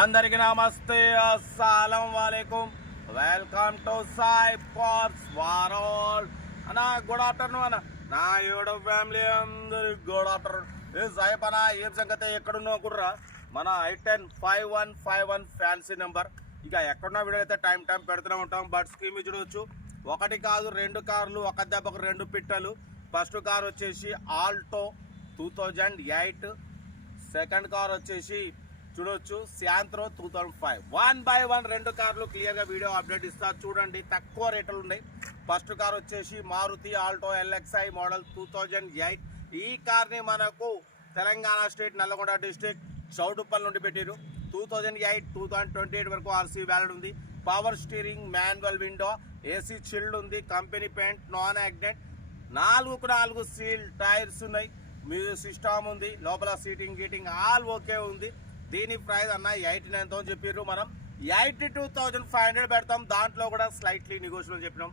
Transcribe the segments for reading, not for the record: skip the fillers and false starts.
అందరికి నమస్తే, అస్సలం వాలేకుం. Welcome to Sai parks world. అన్న గుడ్ ఆఫ్టర్నూన్ అన్న. నా యూట్యూబ్ ఫ్యామిలీ అందరికి గుడ్ ఆఫ్టర్నూన్. ఏ సాయి పన ఏం సంగతి, ఎక్కడున్నావు కుర్రా? మన I105151 ఫ్యాన్సీ నెంబర్. ఇక ఎక్కడున్నా వీడియో అయితే టైం పెడుతూనే ఉంటాం. బట్ స్క్రీన్ మీద చూడవచ్చు, ఒకటి కాదు రెండు కార్లు, ఒక దెబ్బకు రెండు పిట్టలు. ఫస్ట్ కార్ వచ్చేసి ఆల్టో 2008, సెకండ్ కార్ వచ్చేసి చూడొచ్చు శాంత్రో 2005. 1 by 1 రెండు కార్లు క్లియర్ గా వీడియో అప్డేట్ ఇస్తారు చూడండి. తక్కువ రేట్లు ఉన్నాయి. ఫస్ట్ కార్ వచ్చేసి మారుతి ఆల్టో LXI మోడల్ 2008. ఈ కార్ ని మనకు తెలంగాణ స్టేట్ నల్లగొండ డిస్ట్రిక్ట్ చౌటుప్పల్ నుండి పెట్టారు. 2008 2028 వరకు RC వ్యాలిడ్ ఉంది. Power steering, manual window, AC chilled ఉంది. Company paint, non accident, 4 seal tyres ఉన్నాయి. మ్యూజిక్ సిస్టమ్ ఉంది. లోపల సీటింగ్ గీటింగ్ ఆల్ ఓకే ఉంది. దీని ప్రైస్ అన్న 89 చెప్పారు. మనం 82,500 పెడతాం. దాంట్లో కూడా స్లైట్లీ నెగోషియబుల్ చెప్పినాం.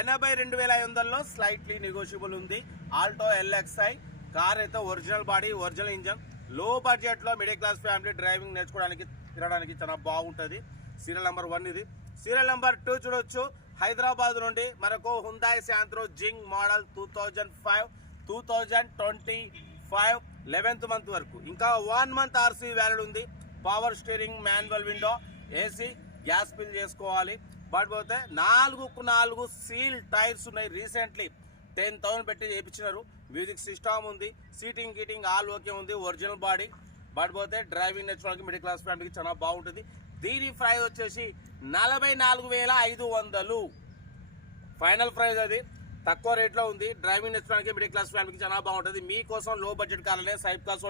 82,500లో స్లైట్లీ నెగోషియబుల్ ఉంది. ఆల్టో LXI కార్ అయితే ఒరిజినల్ బాడీ, ఒరిజినల్ ఇంజన్. లో బడ్జెట్ లో మిడిల్ క్లాస్ ఫ్యామిలీ డ్రైవింగ్ నేర్చుకోవడానికి తిరగడానికి చాలా బాగుంటుంది. సీరియల్ నెంబర్ 1 ఇది. సీరియల్ నెంబర్ 2 చూడొచ్చు. హైదరాబాద్ నుండి మనకు హుందాయ్ శాంత్రో జింగ్ మోడల్ 2005 2025 11th మంత్ వరకు. ఇంకా 1 మంత్ RC వ్యాలిడ్ ఉంది. Power steering, manual window, AC, gas fill చేసుకోవాలి. బట్ పోతే 4 సీల్ టైర్స్ ఉన్నాయి. రీసెంట్లీ 10,000 పెట్టి చేయించినారు. మ్యూజిక్ సిస్టమ్ ఉంది. సీటింగ్ గీటింగ్ ఆల్ ఓకే ఉంది. Original body. బట్ పోతే డ్రైవింగ్ నేర్చుకోవడానికి మిడిల్ క్లాస్ ఫ్యామిలీకి చాలా బాగుంటుంది. దీని ప్రైస్ వచ్చేసి 44,500 ఫైనల్ ప్రైస్. అది తక్కువ రేట్లో ఉంది. డ్రైవింగ్ నేర్చుకోవడానికి మిడిల్ క్లాస్ ఫ్యామిలీకి చాలా బాగుంటుంది. మీకోసం లో బడ్జెట్ కావాలనే సైప్ కాల్స్